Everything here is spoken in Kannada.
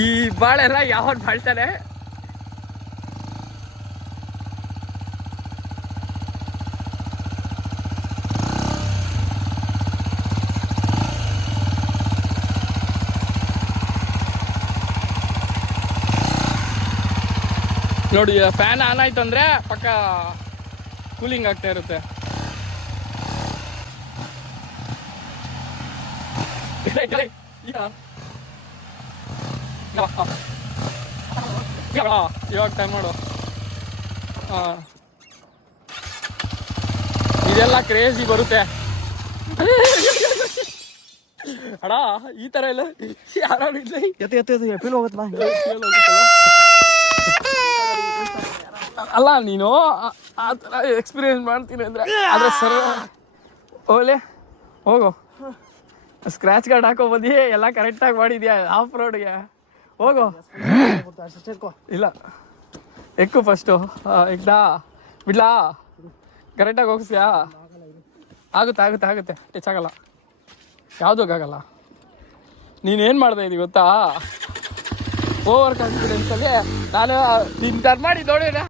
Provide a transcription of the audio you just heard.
ಈ ಬಾಳೆಲ್ಲ ಯಾವನ್ ಬಾಳ್ತಾನೆ. ನೋಡಿ ಫ್ಯಾನ್ ಆನ್ ಆಯ್ತು ಅಂದ್ರೆ ಪಕ್ಕ ಕೂಲಿಂಗ್ ಆಗ್ತಾ ಇರುತ್ತೆ. ಇವಾಗ ಟೈಮ್ ಮಾಡು. ಇದೆಲ್ಲ ಕ್ರೇಜಿ ಬರುತ್ತೆ ಅಣ್ಣ. ಈ ತರ ಎಲ್ಲ ಯಾರು ಫೀಲ್ ಹೋಗುತ್ತಲ್ಲ. ಅಲ್ಲ ನೀನು ಆ ಥರ ಎಕ್ಸ್ಪೀರಿಯನ್ಸ್ ಮಾಡ್ತೀನಿ ಅಂದರೆ ಆದರೆ ಸರ್ ಓಲೆ ಹೋಗು. ಸ್ಕ್ರ್ಯಾಚ್ ಕಾರ್ಡ್ ಹಾಕೋ ಬದಿ ಎಲ್ಲ ಕರೆಕ್ಟಾಗಿ ಮಾಡಿದ್ಯಾ ಆಫ್ ರೋಡ್ಗೆ ಹೋಗು. ಇಲ್ಲ ಎಕ್ಕು ಫಸ್ಟು ಎಕ್ದಾ ಬಿಡ್ಲಾ ಕರೆಕ್ಟಾಗಿ ಹೋಗಿಸ್ಯಾ. ಆಗುತ್ತೆ ಟಚ್ ಆಗಲ್ಲ, ಯಾವುದೋಗಾಗಲ್ಲ. ನೀನೇನು ಮಾಡ್ತಾ ಇದ್ದೀವಿ ಗೊತ್ತಾ, ಓವರ್ ಕಾನ್ಫಿಡೆನ್ಸಲ್ಲಿ ನಾನು ನಿನ್ನ ಟರ್ನ್ ಮಾಡಿ ನೋಡಿನ